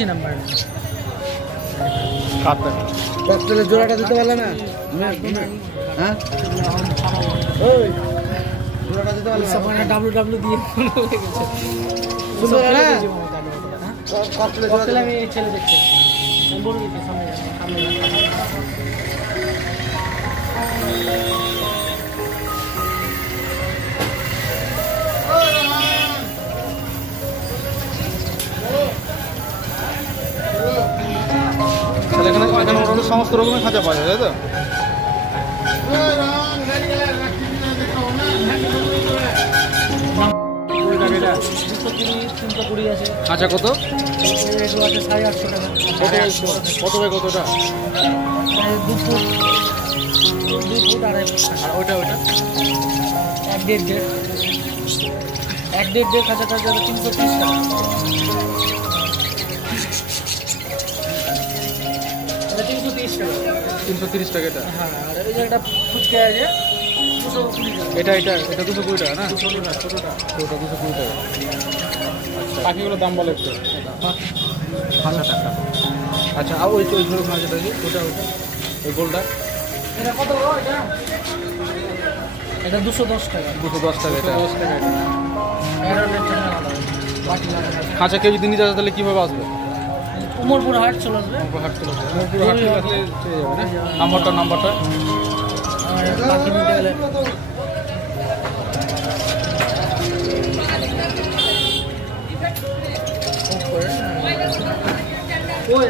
85 number. কাটতে ককটেলের জোড়াটা দিতে পারলে না? হ্যাঁ ওই জোড়াটা দিতে পারলে সামনে ডাব্লিউ দিয়ে হয়ে গেছে। সুন্দর না ককটেল আমি ছেলে দেখছি বড় দিকে সামনে এখানে মোটামুটি সমস্ত রকমের খাঁচা পাওয়া যায়, তাই তো? আচ্ছা, কত? কত বাই কতটা? 2 ফুট 2.5 ফুট। আর ওইটা 1.5 খাঁচাটা যাবে 330 টাকা। 330 টাকা এটা। হ্যাঁ, আর এই যে একটা ফুচকা আছে 220 টাকা। এটা 220 টাকা না? 220 টাকা ছোটটা। ওটা 220 টাকা। আচ্ছা, বাকিগুলোর দাম বলো একটু। ভালো টাকা। আচ্ছা, আর ওই ঝোড়ো মাছটা কি? ওটা ওই গোলটা এটা কত গো এটা? এটা 210 টাকা। 210 টাকা এটা। 210 টাকা এটা। এরোনের জন্য আলাদা। বাকি আলাদা। খাঁচা কেউ যদি নিতে আসে তাহলে কীভাবে আসবে? উমরপুর হাট চলে আসবে। হাট চলে আসবে। হাট চলে আসলে পেয়ে যাবে না? নাম্বারটা আর বাকি নিতে গেলে ওই